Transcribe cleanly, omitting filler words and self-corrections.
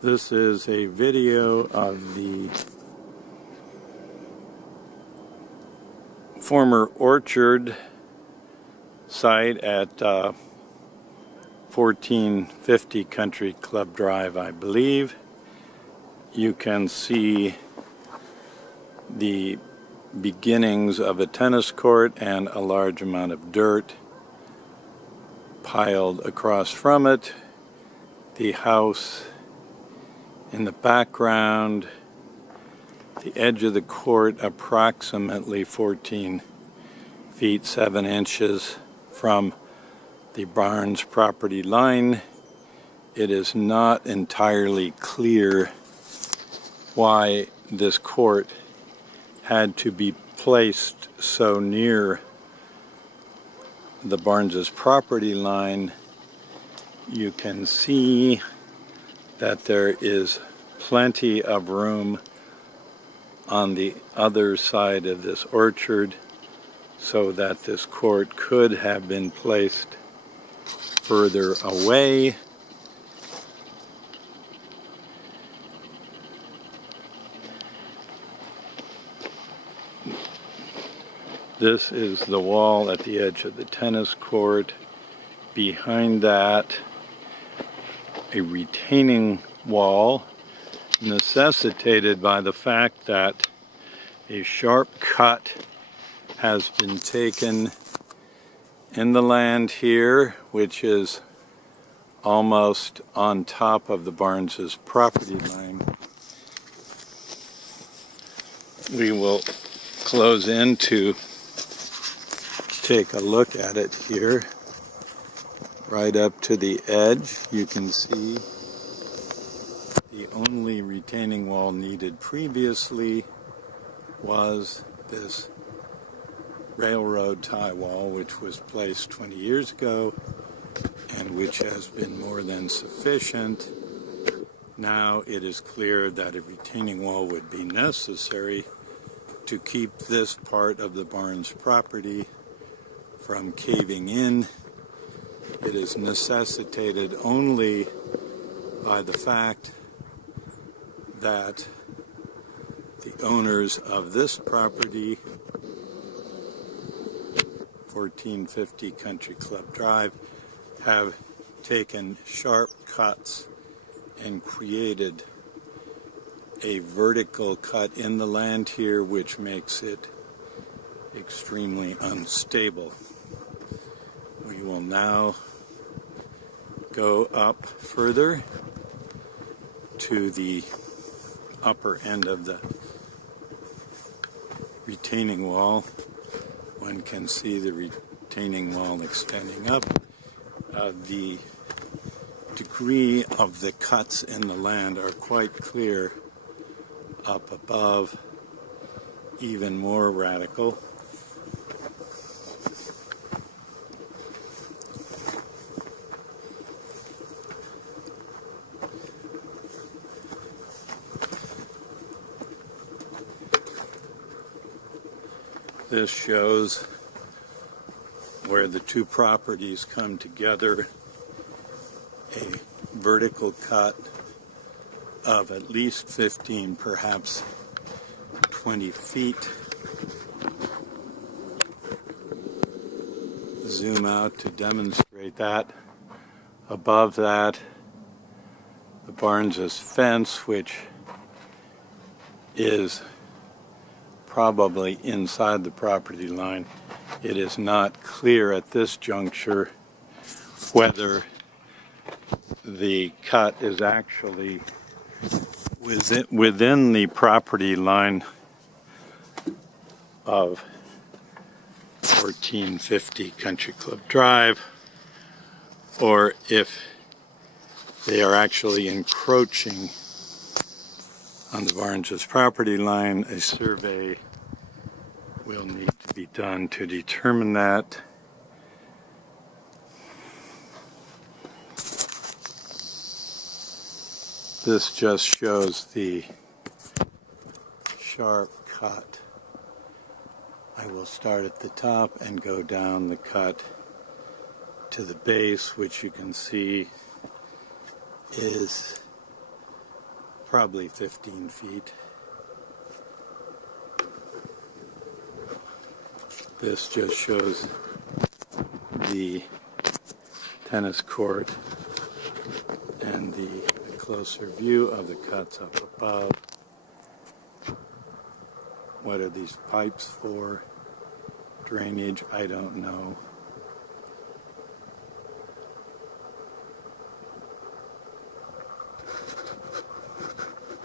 This is a video of the former orchard site at 1450 Country Club Drive, I believe. You can see the beginnings of a tennis court and a large amount of dirt piled across from it. The house in the background, the edge of the court approximately 14 feet 7 inches from the barn's property line. It is not entirely clear why this court had to be placed so near the Barnes's property line. You can see that there is plenty of room on the other side of this orchard so that this court could have been placed further away. This is the wall at the edge of the tennis court. Behind that, a retaining wall necessitated by the fact that a sharp cut has been taken in the land here, which is almost on top of the Barnes's property line. We will close in to take a look at it here. Right up to the edge, you can see the only retaining wall needed previously was this railroad tie wall, which was placed 20 years ago and which has been more than sufficient. Now it is clear that a retaining wall would be necessary to keep this part of the Barnes property from caving in. It is necessitated only by the fact that the owners of this property, 1450 Country Club Drive, have taken sharp cuts and created a vertical cut in the land here, which makes it extremely unstable. We will now go up further to the upper end of the retaining wall. One can see the retaining wall extending up. The degree of the cuts in the land are quite clear up above, even more radical. This shows where the two properties come together, a vertical cut of at least 15, perhaps 20 feet. Zoom out to demonstrate that. Above that, the Barnes's fence, which is probably inside the property line. It is not clear at this juncture whether the cut is actually within the property line of 1450 Country Club Drive, or if they are actually encroaching on the Barnes's property line. A survey will need to be done to determine that. This just shows the sharp cut. I will start at the top and go down the cut to the base, which you can see is probably 15 feet. This just shows the tennis court and the closer view of the cuts up above. What are these pipes for? Drainage, I don't know.